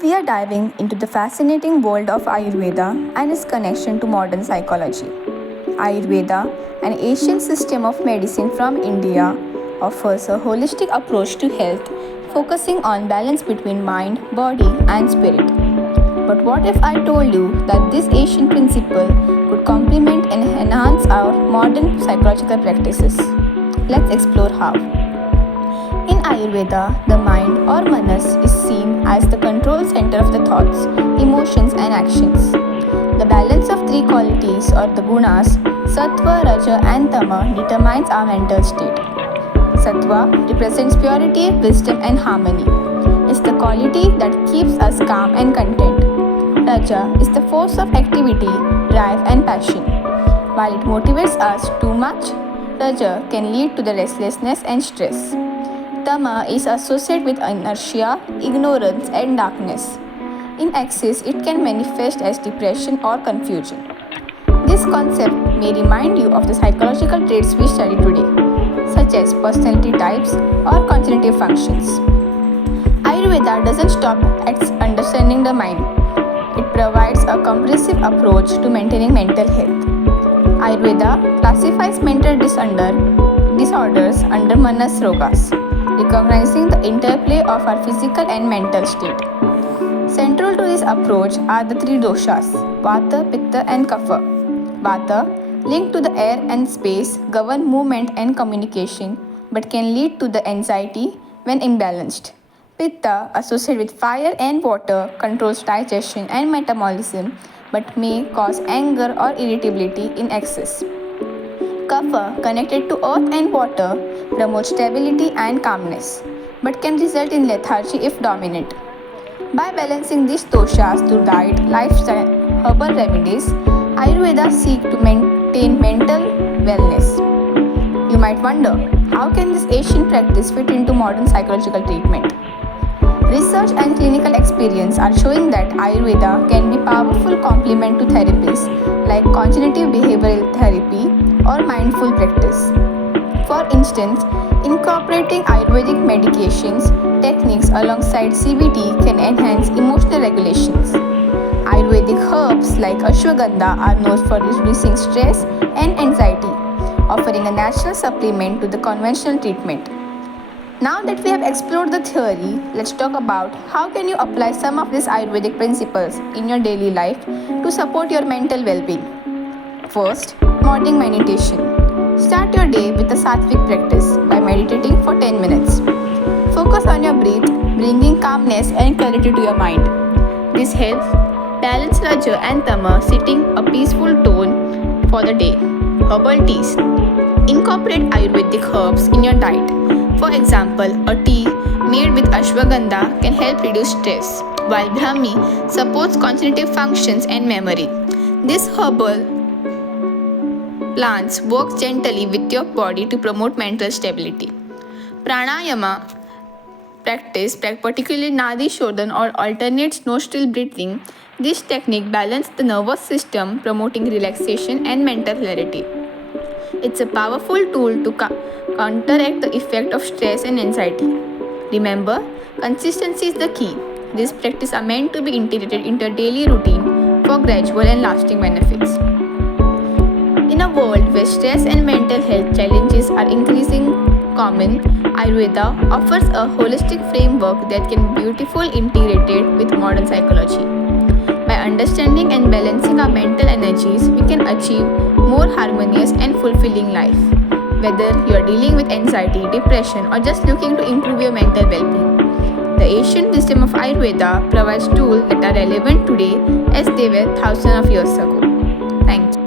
We are diving into the fascinating world of Ayurveda and its connection to modern psychology. Ayurveda, an ancient system of medicine from India, offers a holistic approach to health, focusing on balance between mind, body, and spirit. But what if I told you that this ancient principle could complement and enhance our modern psychological practices? Let's explore how. In Ayurveda, the mind or manas is seen as the control center of the thoughts, emotions, and actions. The balance of three qualities or the gunas, sattva, raja, and tama, determines our mental state. Sattva represents purity, wisdom, and harmony. It's the quality that keeps us calm and content. Raja is the force of activity, drive, and passion. While it motivates us too much, Raja can lead to the restlessness and stress. Tama is associated with inertia, ignorance, and darkness. In excess, it can manifest as depression or confusion. This concept may remind you of the psychological traits we study today, such as personality types or cognitive functions. Ayurveda doesn't stop at understanding the mind, it provides a comprehensive approach to maintaining mental health. Ayurveda classifies mental disorders under Manas Rogas, recognizing the interplay of our physical and mental state. Central to this approach are the three doshas, Vata, Pitta, and Kapha. Vata, linked to the air and space, govern movement and communication, but can lead to the anxiety when imbalanced. Pitta, associated with fire and water, controls digestion and metabolism, but may cause anger or irritability in excess. Kapha, connected to earth and water, promotes stability and calmness, but can result in lethargy if dominant. By balancing these doshas through diet, lifestyle, herbal remedies, Ayurveda seeks to maintain mental wellness. You might wonder, how can this ancient practice fit into modern psychological treatment? Research and clinical experience are showing that Ayurveda can be a powerful complement to therapies like cognitive behavioral therapy or mindful practice. For instance, incorporating Ayurvedic medications techniques alongside CBT can enhance emotional regulations. Ayurvedic herbs like ashwagandha are known for reducing stress and anxiety, offering a natural supplement to the conventional treatment. Now that we have explored the theory, let's talk about how can you apply some of these Ayurvedic principles in your daily life to support your mental well-being. First, morning meditation. Start your day with a sattvic practice by meditating for 10 minutes. Focus on your breath, bringing calmness and clarity to your mind. This helps balance Raja and Tama, setting a peaceful tone for the day. Herbal teas. Incorporate Ayurvedic herbs in your diet. For example, a tea made with ashwagandha can help reduce stress, while Brahmi supports cognitive functions and memory. These herbal plants work gently with your body to promote mental stability. Pranayama practice, particularly Nadi Shodhan or alternate nostril breathing, this technique balances the nervous system, promoting relaxation and mental clarity. It's a powerful tool to counteract the effect of stress and anxiety. Remember, consistency is the key. These practices are meant to be integrated into a daily routine for gradual and lasting benefits. In a world where stress and mental health challenges are increasing common, Ayurveda offers a holistic framework that can be beautifully integrated with modern psychology. By understanding and balancing our mental energies, we can achieve more harmonious and fulfilling life. Whether you are dealing with anxiety, depression, or just looking to improve your mental well-being, the ancient wisdom of Ayurveda provides tools that are relevant today as they were thousands of years ago. Thank you.